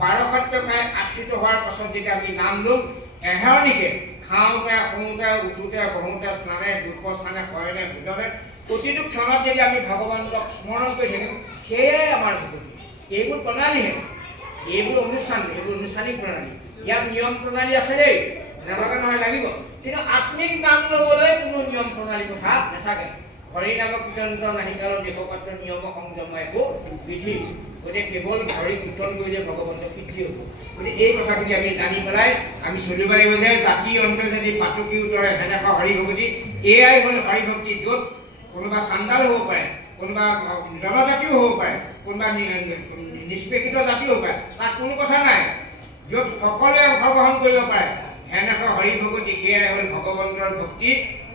12 সত্য খাই আশ্ৰিত হোৱাৰ পাছত যেতিয়া আমি নাম ল'ম, এহেৰণিকে খাওঁতে শুওঁতে উঠোঁতে বহোঁতে স্নানে দুঃখস্থানে শয়নে ভোজনে প্ৰতিটো ক্ষণত যদি আমি ভগৱন্তক স্মৰণ কৰি থাকিম, সেয়াই আমাৰ ভগতি। এইবোৰ প্ৰণালীহে, এইবোৰ অনুষ্ঠানিক প্ৰণালী। ইয়াত নিয়ম প্ৰণালী আছে দেই, নালাগে নহয়, লাগিব। কিন্তু আত্মিক নাম ল'বলৈ কোনো নিয়ম প্ৰণালী কথা নাথাকে। হৰি নাম কীৰ্তন নাহিকালৰ দেশপাত্ৰ নিয়ম সংযম একো বিধি। গতিকে কেৱল হৰি কীৰ্তন কৰিলে ভগৱন্ত সিদ্ধি হ'ব। গতিকে এই কথাখিনি আমি জানি পেলাই আমি চলিব লাগিব যে জাতি অন্তৰ্জাতি পাতকী উত্তৰে হেনেক হৰি ভগতি। এয়াই হ'ল হৰি ভক্তি, য'ত কোনোবা চাণ্ডাল হ'ব পাৰে, কোনোবা জনজাতিও হ'ব পাৰে, কোনোবা নিষ্পেষিত জাতিও হ'ব পাৰে, তাত কোনো কথা নাই। য'ত সকলোৱে অংশগ্ৰহণ কৰিব পাৰে, হেনেক হৰি ভগতি, সেয়াই হ'ল ভগৱন্তৰ ভক্তি।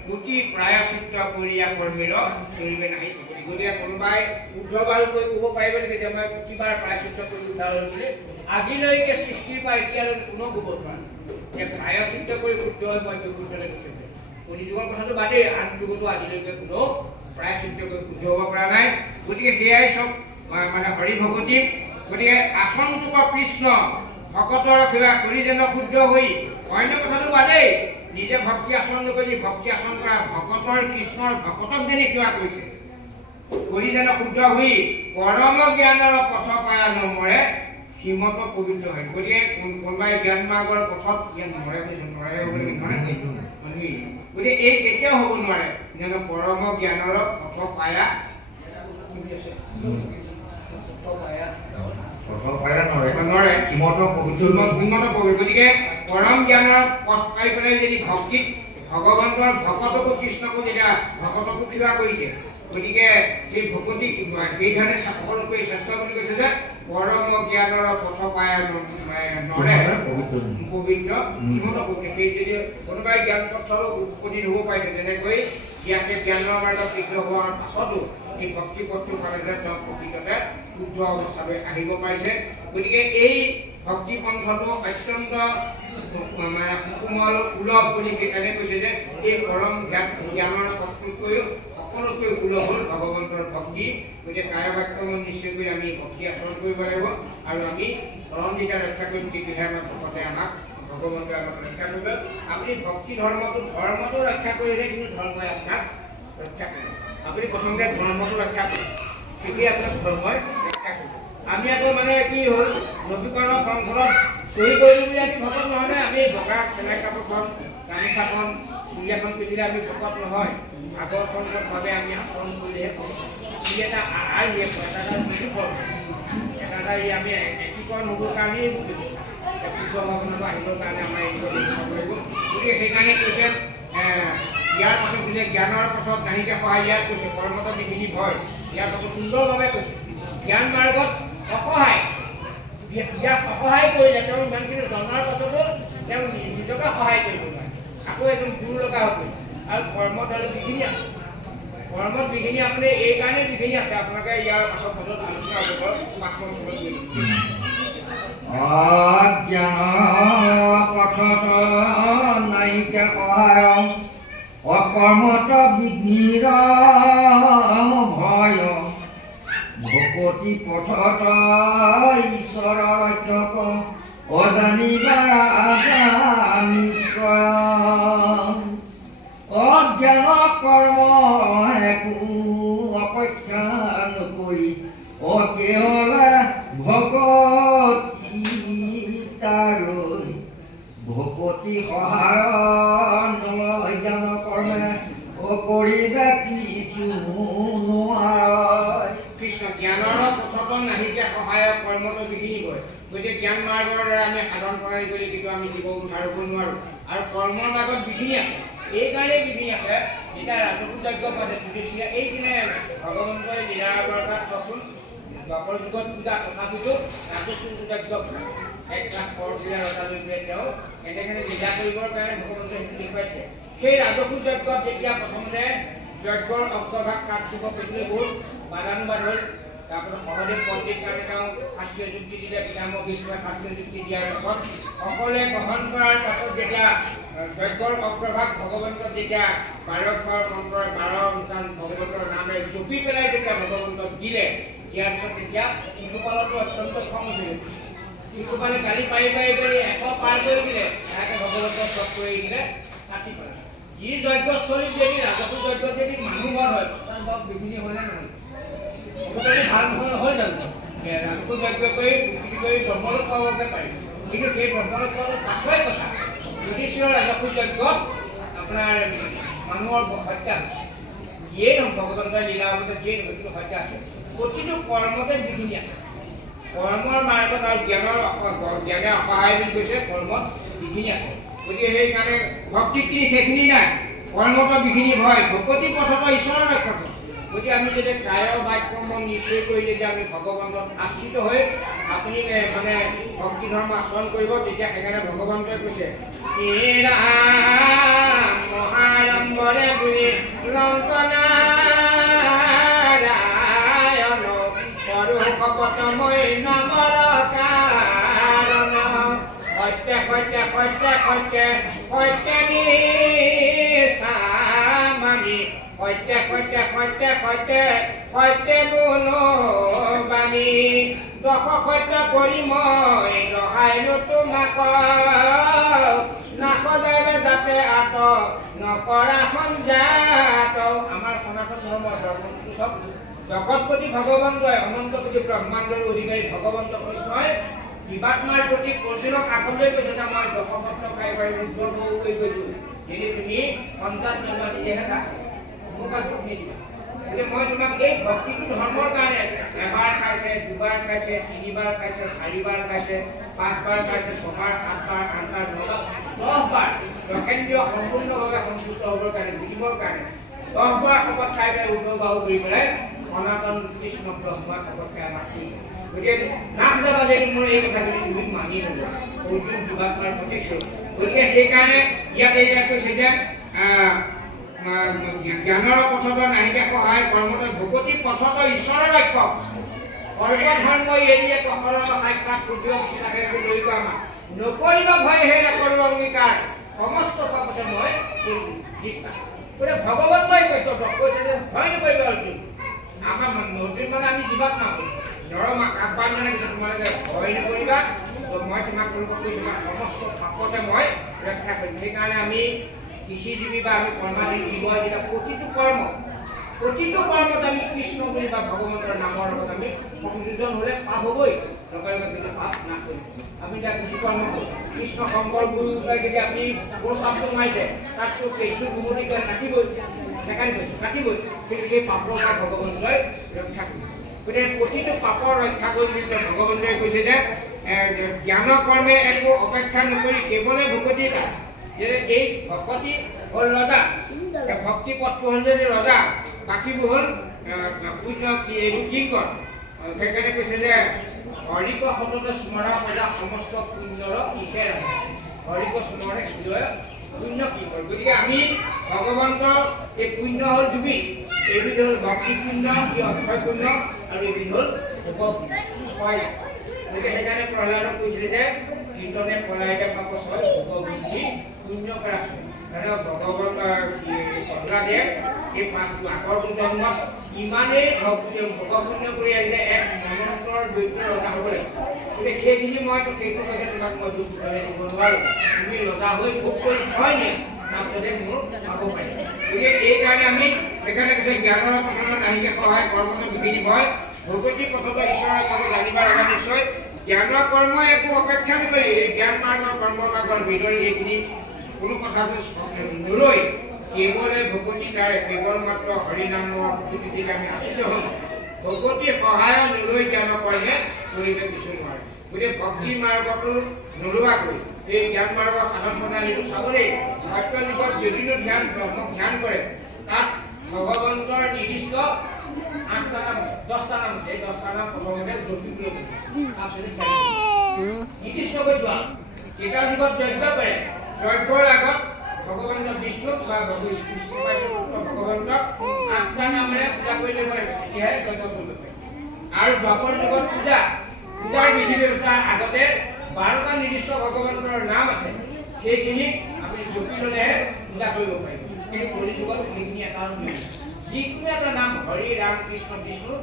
দুটি প্ৰায়চিত্ৰ কৰিয়া কৰ্মীৰ কৰিবে নাহি ভগতি। গতিকে কোনোবাই উদ্ধবাৰ কৰি ক'ব পাৰিব নেকি যে মই প্ৰতিবাৰ প্ৰায়চিত্ৰ কৰি উদ্ধাৰ হৈছিলে? আজিলৈকে সৃষ্টিৰ পৰা এতিয়ালৈ কোনো ক'ব নোৱাৰে যে প্ৰায়চিত্ৰ কৰি শুদ্ধ হৈ মই শুদ্ধলৈ গৈছোঁ। কলিযুগৰ কথাটো বাদেই, আন যুগতো আজিলৈকে কোনো প্ৰায়চিত্ৰ কৰি শুদ্ধ হ'ব পৰা নাই। গতিকে সেয়াই চব মানে হৰি ভগতি। গতিকে আসনটোক কৃষ্ণ ভকতৰ সেৱা কৰি যেন শুদ্ধ হৈ, অন্য কথাটো বাদেই, নিজে ভক্তি আসন নকৰি ভক্তি আসন কৰা ভকতৰ কৃষ্ণৰ ভকতক যেনে সেৱা কৰিছে, কৰি যেন শুদ্ধ হৈ পৰম জ্ঞানৰ পথ পায়া নমৰে সীমত পবিত্ৰ হয়। গতিকে কোনোবাই জ্ঞান মাৰ্গৰ পথত নৰে বুলি নহয়। গতিকে এই কেতিয়াও হ'ব নোৱাৰে যেন পৰম জ্ঞানৰ পথ পায়া নৰে সীমত পবিত্ৰ। গতিকে পৰম জ্ঞানৰ পথ পাই পেলাই যদি ভক্তিত ভগৱন্তৰ ভকতকো কৃষ্ণকো যেতিয়া ভকতকো সেৱা কৰিছে, গতিকে সেই ভকতি সেইধৰণে সকলো কৰি শ্ৰেষ্ঠ বুলি কৈছে যে পৰম জ্ঞানৰ পথ পায় নৰে পবিত্ৰ সীমত পবিত্ৰ। সেই যদি কোনোবাই জ্ঞান পথৰ উপনীত হ'ব পাৰিছে, যেনেকৈ ইয়াতে জ্ঞানৰ মাৰ্গত বিঘ্ন হোৱাৰ পাছতো এই ভক্তি পথটো পালে যে তেওঁ প্ৰকৃততে শুদ্ধ অৱস্থালৈ আহিব পাৰিছে। গতিকে এই ভক্তি পন্থটো অত্যন্ত কোমল সুলভ বুলি এনে কৈছে যে এই পৰম জ্ঞানৰ পথটোতকৈও সকলো সকলোতকৈ সুলভ হ'ল ভগৱন্তৰ ভক্তি। গতিকে কায় বাক্যমত নিশ্চয়কৈ আমি ভক্তি আচৰণ কৰিব লাগিব আৰু আমি চৰণ যেতিয়া ৰক্ষা কৰিম তেতিয়াহে আমাৰ ভকতে আমাক ভগৱন্তই আমাক ৰক্ষা কৰিব। আপুনি ভক্তি ধৰ্মটো ৰক্ষা কৰিলে কিন্তু ধৰ্মই আপোনাক ৰক্ষা কৰিব। আপুনি প্ৰথমতে ধৰ্মটো ৰক্ষা কৰিব, তেতিয়া আপোনাক ধৰ্মই ৰক্ষা কৰিব। আমি আকৌ মানে কি হ'ল নবীকৰণৰ সংঘৰত চহী কৰিলোঁ বুলি আমি ভকত নহয়নে? আমি বগা চেলাই কাপোৰখন গামোচাখন চুৰিয়াখন পিন্ধিলে আমি ভকত নহয়। আগৰ সংঘতভাৱে আমি আচৰণ কৰিলেহে ভকত। ই এটা এটা আমি একীকৰণ হ'বৰ কাৰণেই ভাৱনাটো আহিবৰ কাৰণে আমাৰ এই লাগিব। গতিকে সেইকাৰণে কৈছে ইয়াৰ পাছত বোলে জ্ঞানৰ পথত নাহিকে সহায় ইয়াত কৈছে কৰ্মত বিঘিনি ভয়। ইয়াৰ পাছত সুন্দৰভাৱে কৈছে জ্ঞান মাৰ্গত অসহায়। ইয়াক অসহায় কৰিলে তেওঁ ইমানখিনি জনাৰ পাছতো তেওঁ নিজকে সহায় কৰিব পাৰে। আকৌ এজন গুৰু লগা হ'ব আৰু কৰ্মত আৰু বিঘিনি আছে। কৰ্মত বিঘিনি আপুনি এই কাৰণেই বিঘিনি আছে। আপোনালোকে ইয়াৰ পাছত আলোচনা হ'ব অজ্ঞান পথত নাইকিয়া সহায় অকৰ্মত বিঘ্নিৰ ভয় ভকতি পথত ঈশ্বৰৰ ৰক্ষক অজানিবা নিশ্চয় অজ্ঞান কৰ্ম একো অপেক্ষা নকৰি অকেৱলে ভকতি তালৈ ভকতি সহায় নলয় জ্ঞান কৰ্মে কৰিলে কিছু নোৱাৰে। কৃষ্ণ জ্ঞানৰ পথত নাহিকে সহায়ক কৰ্মটো বিঘিনি কৰে। গতিকে জ্ঞান মাৰ্গৰ দ্বাৰা আমি সাধন প্ৰণালী কৰি কিন্তু আমি জীৱ উদ্ধাৰ হ'ব নোৱাৰোঁ আৰু কৰ্মৰ মাজত বিঘিনি আছে। এইকাৰণেই বিঘিনি আছে এতিয়া ৰাজকু যজ্ঞ পাতে যুধিষ্ঠিৰে এইদিনে ভগৱন্তই লীলা বৰতাত চোৱাচোন দ্বাপৰ যুগত পূজা তথাপিতো ৰাজকু যজ্ঞ পাতে। এক লাখ পৰশিলা ৰজা লৈ পেলাই তেওঁ এনেকৈ লীলা কৰিবৰ কাৰণে ভগৱন্তই সেইটো দেখুৱাইছে। সেই ৰাজকু যজ্ঞত যেতিয়া প্ৰথমতে যজ্ঞৰ অগ্ৰভাগ কাঠ চুব পেলাই গ'ল বাদানুবাদ হ'ল। তাৰপিছত সহদেৱ পণ্ডিত কাৰণে তেওঁ শাস্ত্ৰীয় যুক্তি দিলে। পিতামহ ভীষ্মই শাস্ত্ৰীয় যুক্তি দিয়াৰ পাছত সকলোৱে গ্ৰহণ কৰাৰ পাছত যেতিয়া যজ্ঞৰ অগ্ৰভাগ ভগৱন্তক যেতিয়া 12 মন্ত্ৰৰ 12 মুখান ভগৱন্তৰ নামেৰে জপি পেলাই যেতিয়া ভগৱন্তক দিলে দিয়াৰ পিছত তেতিয়া শিশুপালতো অত্যন্ত খং উঠিলে। শিশুপালে গালি পাৰি পাৰি পাৰি 100 পাৰ কৰি দিলে। তাকে ভগৱন্তক চব কৰি দিলে কাটি পেলালে। যি যজ্ঞস্থলীত যদি ৰাজকু যজ্ঞ যদি মানুহ বধ হয় তাৰ বৰ বিঘিনি হয় নে নহয়? ভাল নহয় জানো? ৰাজকু যজ্ঞ কৰি চুক্তি কৰি ব্ৰহ্মলোক পাবকে পাৰিব। কিন্তু সেই ব্ৰহ্মলোক পোৱাৰ পাছৰে কথা যুধিষ্ঠিৰৰ ৰাজকু যজ্ঞত আপোনাৰ মানুহৰ হত্যা হৈছে। যিয়েই নহয় ভগৱন্তৰ লীলা অৱতাৰত যিয়েই নহয় কিন্তু হত্যা আছে। প্ৰতিটো কৰ্মতে বিঘিনি আছে। কৰ্মৰ মাৰ্গত আৰু জ্ঞানে অসহায় বুলি কৈছে কৰ্মত বিঘিনি আছে। গতিকে সেইকাৰণে ভক্তিটি সেইখিনি নাই কৰ্মত বিঘিনি ভয় ভকতি পথত ঈশ্বৰৰ ৰক্ষক। গতিকে আমি যদি কায় বাক্যম নিশ্চয় কৰি যদি আমি ভগৱন্তত আশ্ৰিত হৈ আপুনি মানে ভক্তি ধৰ্ম আচৰণ কৰিব তেতিয়া সেইকাৰণে ভগৱন্তই কৈছে মহাৰম্ভৰে বুলি লংকনাৰায়ণ সৰুপতময় নামৰ কাৰণ সত্য সত্য সত্য সত্য সত্য নিচামানি সত্য সত্য সত্য সত্য সত্য বোলো বাণী দশ সত্য কৰি মই দহাইলো তোমাক নাসদাইলে যাতে আত নকৰা সঞ্জাত। আমাৰ সনাতন ধৰ্মৰ ধৰ্মটো চব জগতপতি ভগৱন্তই অনন্তপতি ব্ৰহ্মাণ্ডৰ অধিকাৰী ভগৱন্ত কৃষ্ণই জীৱাত্মাৰ প্ৰতি অৰ্জুনক আগলৈ কৈছে যে মই দশসত্য খাই পাৰি উদ্ভৱ কৰি গৈছোঁ যদি তুমি সন্তান জন্ম দিলেহে তাক মোক আৰু নিদিবা। গতিকে মই তোমাক এই ভক্তিটো ধৰ্মৰ কাৰণে এবাৰ খাইছে দুবাৰ খাইছে 3 বাৰ খাইছে 4 বাৰ খাইছে 5 বাৰ খাইছে 6 বাৰ 7 বাৰ 8 বাৰ 9 বাৰ 10 বাৰ লক্ষেন্দ্ৰীয় সম্পূৰ্ণভাৱে সন্তুষ্ট হ'বৰ কাৰণে বুজিবৰ কাৰণে 10 বাৰ শপত খাই পেলাই উদ্ধবাহু কৰি পেলাই সনাতন কৃষ্ণ ব্ৰহ্মাৰ শপত খাই আমাক কৰিছে। গতিকে নাক যাবা যদি মোৰ এই কথাখিনি তুমি মানি ল'বা অৰ্জুন জীৱাত্মাৰ প্ৰত্যক্ষ। গতিকে সেইকাৰণে ইয়াত এইবিলাক কৈছে যে জ্ঞানৰ পথত নাহিকে সহায় কৰ্মত ভকতি পথত ঈশ্বৰৰ ৰক্ষক সৰ্বধৰ্ম এৰিয়ে কহৰৰ সাক্ষাৎ সূৰ্য বিশ্বাসেৰে কৰিব আমাক নকৰিবা ভয় হে নকৰিব অংগীকাৰ সমস্ত পাপতে মই বিশ্বাস। বোলে ভগৱন্তই কৈছে যে ভয় নকৰিবা অৰ্জুন আমাৰ অৰ্জুন মানে আমি জীৱাত্মা ধৰম আহ্বান মানে তোমালোকে ভয় নকৰিবা মই তোমাক কৈছোঁ সমস্ত পাপতে মই ৰক্ষা কৰিম সেইকাৰণে আমি কৃষিজীৱী বা আমি কৰ্মাজীৱী জীৱ যেতিয়া প্ৰতিটো কৰ্মত আমি কৃষ্ণ বুলি বা ভগৱন্তৰ নামৰ লগত আমি সংযোজন হ'লে পাপ হ'বই নকৰিলে কিন্তু পাপ নাশ কৰিম আমি এতিয়া কৃষি কৰ্ম কৃষ্ণ শংকৰ গুৰু যদি আপুনি কোনো পাপটো মাৰিছে তাততো কেঁচু গুমৰি কৰি কাটিবই কাটিবই কিন্তু সেই পাপৰ পৰা ভগৱন্তই ৰক্ষা কৰিম গতিকে প্ৰতিটো পাপৰ ৰক্ষা কৰিবলৈ ভগৱন্তই কৈছে যে জ্ঞান কৰ্মে একো অপেক্ষা নকৰি কেৱলে ভকতি এটা যে এই ভকতি হ'ল ৰজা ভক্তি পথটো হ'ল যে ৰজা বাকীবোৰ হ'ল পুণ্য এইবোৰ কিংকৰ সেইকাৰণে কৈছে যে হৰিক সতত স্মৰণ কৰা সমস্ত পুণ্যৰ ইশে হৰিক স্মৰণে পুণ্য কিংকৰ গতিকে আমি ভগৱন্তৰ এই পুণ্য হ'ল দুবিধ এইবিধ হ'ল ভক্তি পুণ্য অক্ষয় পুণ্য আৰু এইবিধ হ'ল কয়লা গতিকে সেইকাৰণে প্ৰহ্লাদক কৈছিলে যে কীৰ্তনে পলাইতে পাপ ছয় ভোগবুদ্ধি পুণ্য কৰা ভগৱন্ত প্ৰহ্লাদে এই পাপটো আগৰ জন্মত ইমানেই ভগপুণ্য কৰি আহিলে এক মনন্তৰ দৈত্য ৰজা হ'ব লাগিব গতিকে সেইখিনি মইতো সেইটো কৈছে তোমাক মই দুখ দিব নোৱাৰোঁ তুমি ৰজা হৈ ভোগ কৰি থয় নে তাৰপিছতে মোৰ পাব পাৰিম গতিকে এইকাৰণে আমি সেইকাৰণে কৈছে জ্ঞানৰ পথত নাহিকে সহায় কৰ্মত বিঘিনি ভয় ভগৱতী পথত ঈশ্বৰৰ কথা জানিবা লগা নিশ্চয় জ্ঞানৰ কৰ্ম একো অপেক্ষা নকৰি এই জ্ঞান মাৰ্গৰ কৰ্ম মাৰ্গৰ ভিতৰত এইখিনি কোনো কথাটো নলৈ কেৱলে ভগৱতী তাৰে কেৱল মাত্ৰ হৰিনামৰ প্ৰতিনিধিক আমি আশ্ৰিত হ'ম ভগৱতীৰ সহায় নলৈ জ্ঞান কৰ্মে কৰিব কিছু নোৱাৰে গতিকে ভক্তি মাৰ্গটো নোলোৱাকৈ এই জ্ঞান মাৰ্গৰ সাধন প্ৰণালীটো চাবলৈ সত্য যুগত যদিও ধ্যান কৰে তাত ভগৱন্তৰ নিৰ্দিষ্ট 8টা নাম 10টা নাম আছে 10টা নাম প্ৰথমতে জপি লৈ নিৰ্দিষ্ট কৰি যোৱা এটা যুগত যজ্ঞ কৰে যজ্ঞৰ আগত ভগৱন্ত বিষ্ণুক বা ভগৱন্তক 8টা নামেৰে পূজা কৰিব পাৰে তেতিয়াহে যজ্ঞ কৰিব পাৰে আৰু দ্বাপৰ যুগত পূজাৰ বিধি ব্যৱস্থাৰ আগতে 12টা নিৰ্দিষ্ট ভগৱন্তৰ নাম আছে সেইখিনিক আপুনি জপি ল'লেহে পূজা কৰিব পাৰিব কিন্তু কলি যুগত সেইখিনি এটা যিকোনো এটা নাম হৰি ৰাম কৃষ্ণ বিষ্ণু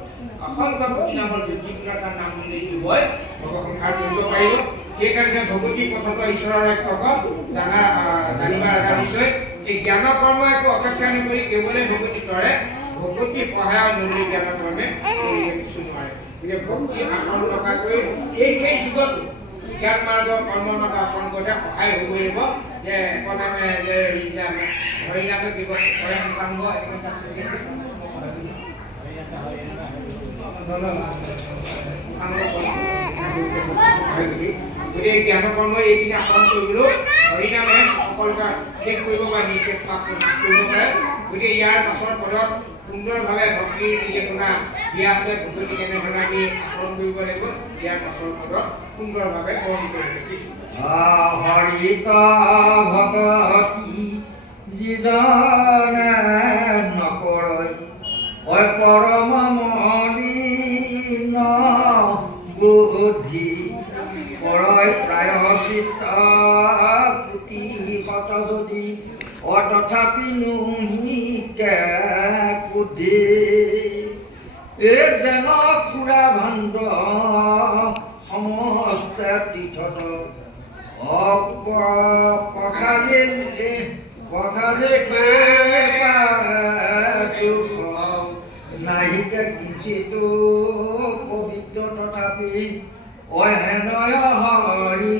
অসংখ্য কোটি নামৰ যিকোনো এটা নাম বুলি দিবই ভগৱন্তৰ কৰিব পাৰিব সেইকাৰণে ভগৱতী পথত ঈশ্বৰৰ এক ভকত জানিবা লগা নিশ্চয় এই জ্ঞান কৰ্ম একো অপেক্ষা নকৰি কেৱলে ভগৱতী কৰে ভগৱতী সহায় নলৈ জ্ঞান কৰ্মে কৰিব কিছু নোৱাৰে গতিকে ভক্তি আসন নকৰাকৈ সেই যুগত জ্ঞান মাৰ্গৰ কৰ্মনত আসন কৰোঁতে সহায় হ'ব লাগিব যে একনামে যে হৰিনামে দিব হৰিনাম কাংগ গতিকে জ্ঞান কৰ্ম এইখিনি আসন কৰিবলৈ হৰিনামে সকলোকে শেষ কৰিব বা নিষেধ কৰিব পাৰে গতিকে ইয়াৰ পাছৰ পদত সুন্দৰভাৱে ভক্তিৰ চেতনা দিয়া আছে ভক্তি কেনেধৰণে আমি আসন কৰিব লাগিব ইয়াৰ পাছৰ পদত সুন্দৰভাৱে বৰ্ণন কৰিছে হৰিত ভকতি যিজনে নকৰৈ পৰম মলিন বুদ্ধি কৰৈ প্ৰায়শ্চিত্ত কোটি শত যদি তথাপি নুহিতে বুদ্ধি এই যেন খুৰা ভাণ্ড সমস্ত তীৰ্থত নাহিকে কিঞ্চিত পবিত্ৰ তথাপি অহেনয় হৰি